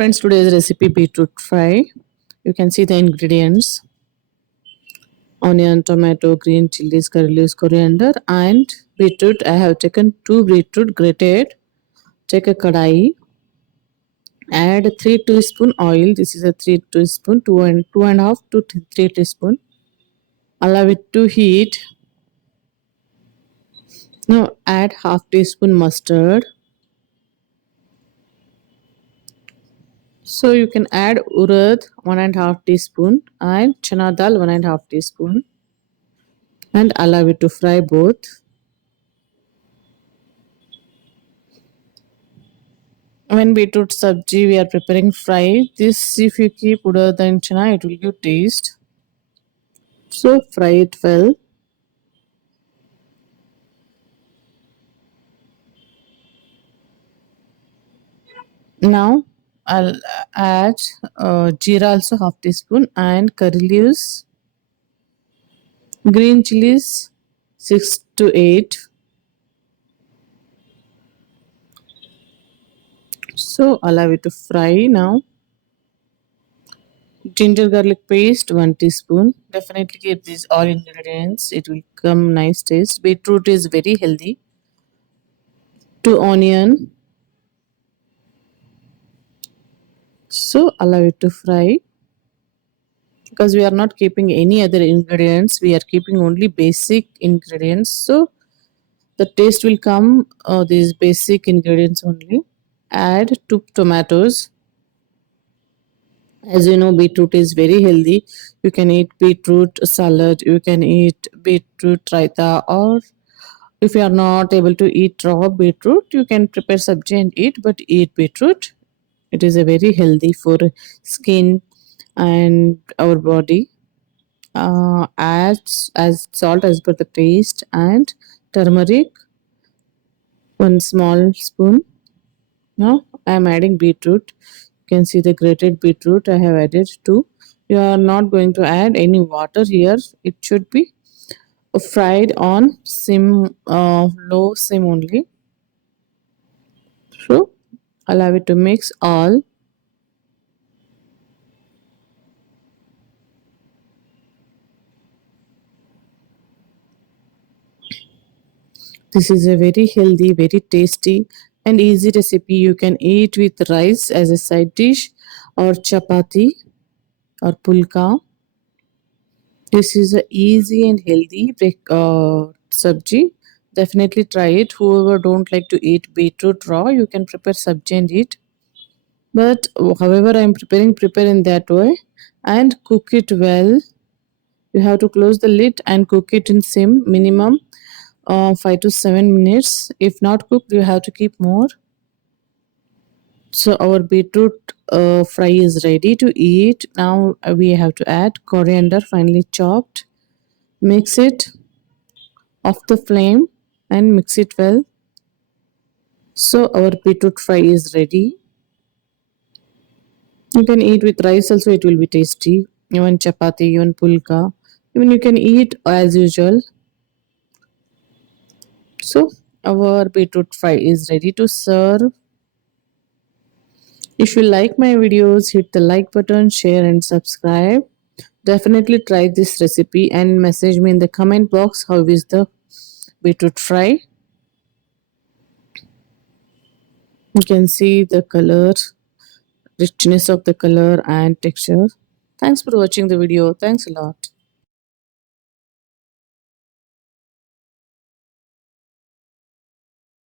Friends, today's recipe beetroot fry. You can see the ingredients: onion, tomato, green chilies, curry leaves, coriander, and beetroot. I have taken 2 beetroot grated. Take a kadai, add 3 teaspoon oil. This is a 3 teaspoon, two and a half to 3 teaspoon. Allow it to heat. Now add half teaspoon mustard. So you can add urad 1.5 teaspoon and chana dal 1.5 teaspoon and allow it to fry both. When beetroot sabji we are preparing fry, this if you keep urad and chana it will give taste. So fry it well. Now I'll add jeera also half teaspoon and curry leaves, green chilies 6 to 8. So allow it to fry now. Ginger garlic paste 1 teaspoon. Definitely keep these all ingredients. It will come nice taste. Beetroot is very healthy. 2 onion. So allow it to fry. Because we are not keeping any other ingredients. We are keeping only basic ingredients. So the taste will come these basic ingredients only. Add 2 tomatoes. As you know, beetroot is very healthy. You can eat beetroot salad, you can eat beetroot raita, or if you are not able to eat raw beetroot, you can prepare sabji and eat, but eat beetroot. It is a very healthy for skin and our body. Add as salt as per the taste and turmeric 1 small spoon. Now I am adding beetroot. You can see the grated beetroot I have added too. You are not going to add any water here. It should be fried on low sim only. So allow it to mix all. This is a very healthy, very tasty and easy recipe. You can eat with rice as a side dish or chapati or pulka. This is a easy and healthy sabji. Definitely try it. Whoever don't like to eat beetroot raw, you can prepare sabji and eat. But however I am prepare in that way and cook it well. You have to close the lid and cook it in sim minimum 5 to 7 minutes. If not cooked, you have to keep more. So our beetroot fry is ready to eat. Now we have to add coriander finely chopped. Mix it off the flame and mix it well. So our beetroot fry is ready. You can eat with rice also, it will be tasty. Even chapati, even pulka. Even you can eat as usual. So our beetroot fry is ready to serve. If you like my videos, hit the like button, share and subscribe. Definitely try this recipe and message me in the comment box how is the beetroot fry. You can see the color, richness of the color and texture. Thanks for watching the video. Thanks a lot.